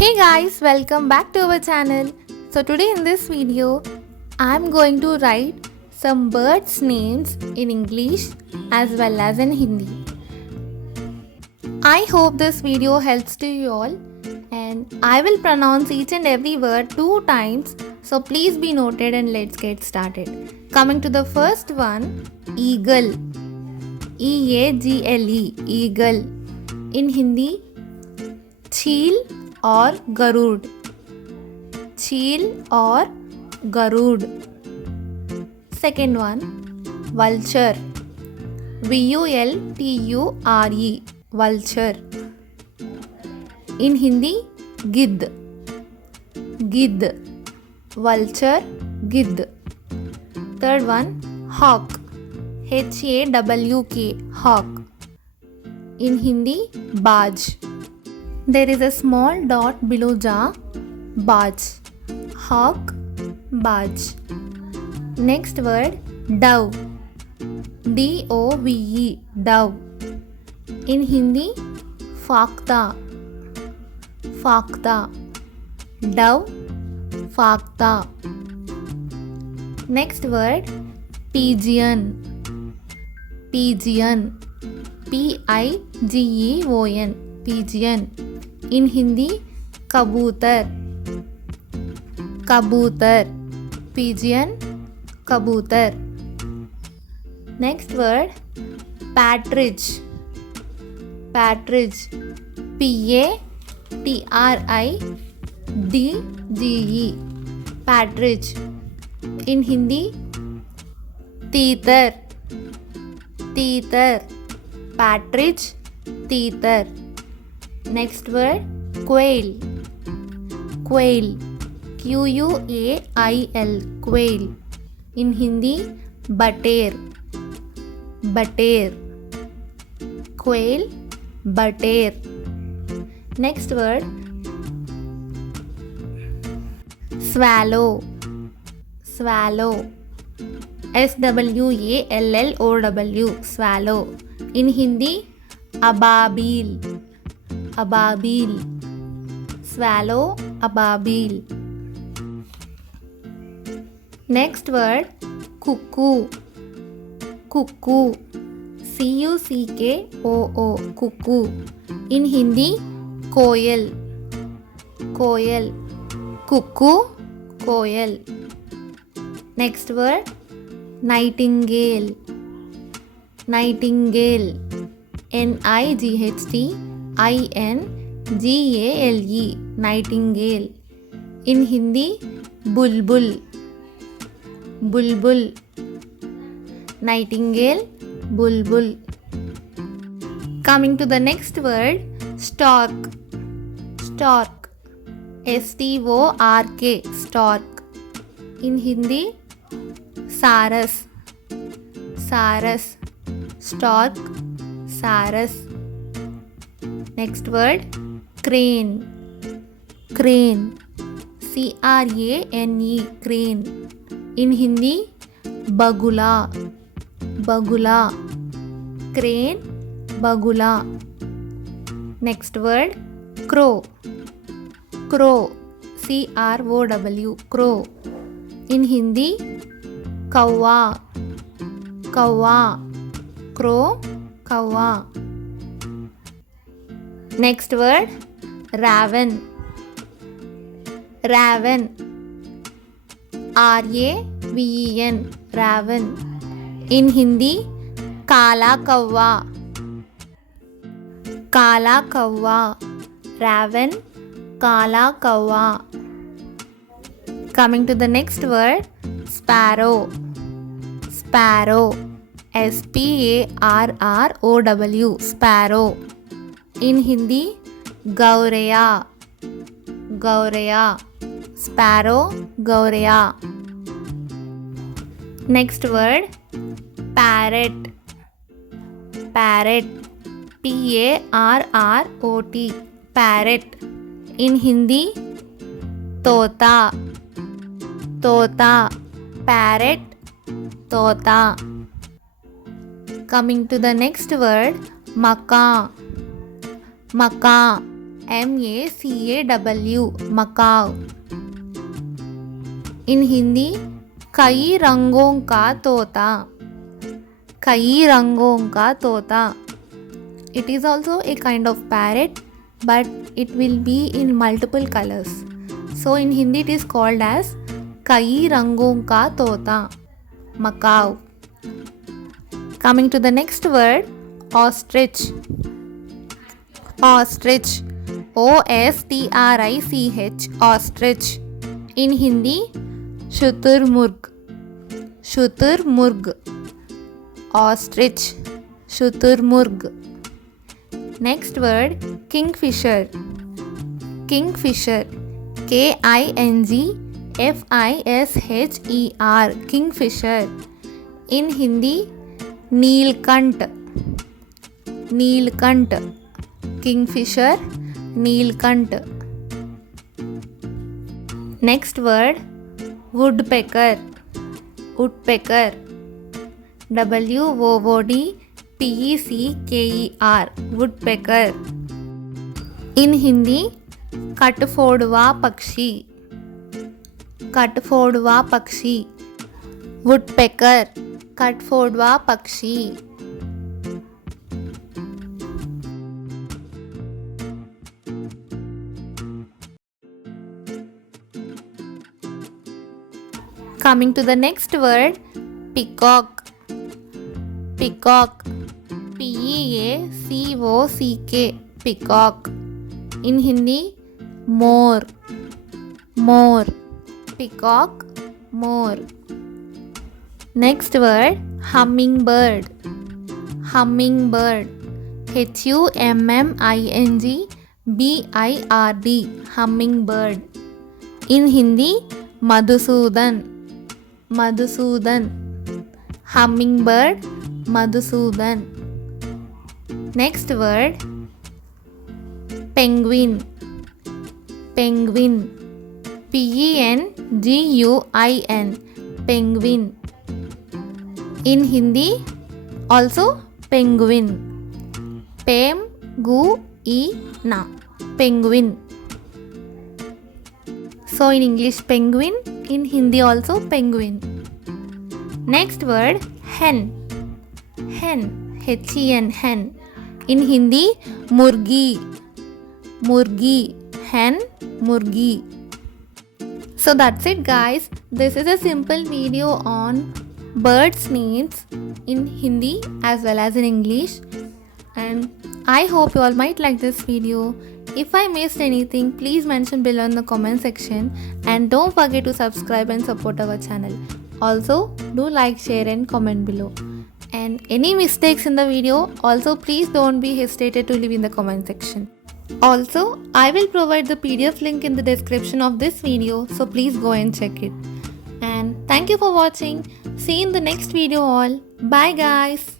Hey guys, welcome back to our channel. So today in this video, I'm going to write some birds names in English as well as in Hindi. I hope this video helps to you all, and I will pronounce each and every word 2 times. So please be noted and let's get started. Coming to the first one, eagle. E-A-G-L-E, eagle. In Hindi, चील और गरुड़. चील और Garuda. Second one, vulture. V-U-L-T-U-R-E, vulture. In Hindi, गिद्ध. गिद्ध. Vulture, गिद्ध. Third one, hawk. H-A-W-K, hawk. In Hindi, बाज. There is a small dot below ja, baaj. Hawk, baaj. Next word, dove. D-O-V-E, dove. In Hindi, fakhta. Fakhta. Dove, fakhta. Next word, pigeon. Pigeon. P-I-G-E-O-N, pigeon. In Hindi, kabootar. Kabootar. Pigeon, kabootar. Next word, partridge. Partridge. P-A-T-R-I-D-G-E, partridge. In Hindi, तीतर. तीतर. Partridge, तीतर. Next word, quail. Quail. Q-U-A-I-L, quail. In Hindi, बटेर. बटेर. Quail, बटेर. Next word, swallow. Swallow. S-W-A-L-L-O-W, swallow. In Hindi, ababil. Ababil. Swallow, ababil. Next word, cuckoo. Cuckoo. C-U-C-K-O-O, cuckoo. In Hindi, koyal. Koyal. Cuckoo, koyal. Next word, nightingale. Nightingale. N-I-G-H-T-I-N-G-A-L-E, nightingale. In Hindi, bulbul. Bulbul. Nightingale, bulbul. Coming to the next word, stork. Stork. S-T-O-R-K, stork. In Hindi, saras. Saras. Stork, saras. Next word, crane. Crane. C-R-A-N-E, crane. In Hindi, bagula. Bagula. Crane, bagula. Next word, crow. Crow. C-R-O-W, crow. In Hindi, kawa. Kawa. Crow, kawa. Next word, raven. Raven. R-A-V-E-N, raven. In Hindi, kala kawwa. Kala kawwa. Raven, kala kawwa. Coming to the next word, sparrow. Sparrow. S-P-A-R-R-O-W, sparrow. In Hindi, gauraya. Gauraya. Sparrow, gauraya. Next word, parrot. Parrot. P-A-R-R-O-T, parrot. In Hindi, तोता. तोता. Parrot, तोता. Coming to the next word, macaw. Macaw. MACAW, macaw. In Hindi, कई रंगों का तोता, कई रंगों का तोता. It is also a kind of parrot, but it will be in multiple colors. So in Hindi it is called as कई रंगों का तोता, macaw. Coming to the next word, ostrich. Ostrich, OSTRICH, ostrich. In Hindi, शुतुरमुर्ग, शुतुरमुर्ग. Ostrich, शुतुरमुर्ग. Next word, kingfisher. Kingfisher, KINGFISHER, kingfisher. In Hindi, Neelkanth, Neelkanth. Kingfisher, Neelkanth. Next word, woodpecker. Woodpecker, WOODPECKER, woodpecker. In Hindi, कठफोड़वा पक्षी, कठफोड़वा पक्षी. Woodpecker, कठफोड़वा पक्षी. Coming to the next word, peacock. Peacock, PEACOCK, peacock. In Hindi, more, more. Peacock, more. Next word, hummingbird. Hummingbird, HUMMINGBIRD, hummingbird. In Hindi, Madhusudan, Madhusudan. Hummingbird, Madhusudan. Next word, penguin. Penguin, PENGUIN, penguin. In Hindi, also penguin. Penguina, penguin. So in English, penguin. In Hindi also penguin. Next word, hen. Hen, HEN, hen. In Hindi, murgi. Murgi, hen, murgi. So that's it guys. This is a simple video on birds names in Hindi as well as in English. And I hope you all might like this video. If I missed anything, please mention below in the comment section. And don't forget to subscribe and support our channel. Also, do like, share and comment below. And any mistakes in the video, also please don't be hesitated to leave in the comment section. Also, I will provide the PDF link in the description of this video, so please go and check it. And thank you for watching. See you in the next video all. Bye guys.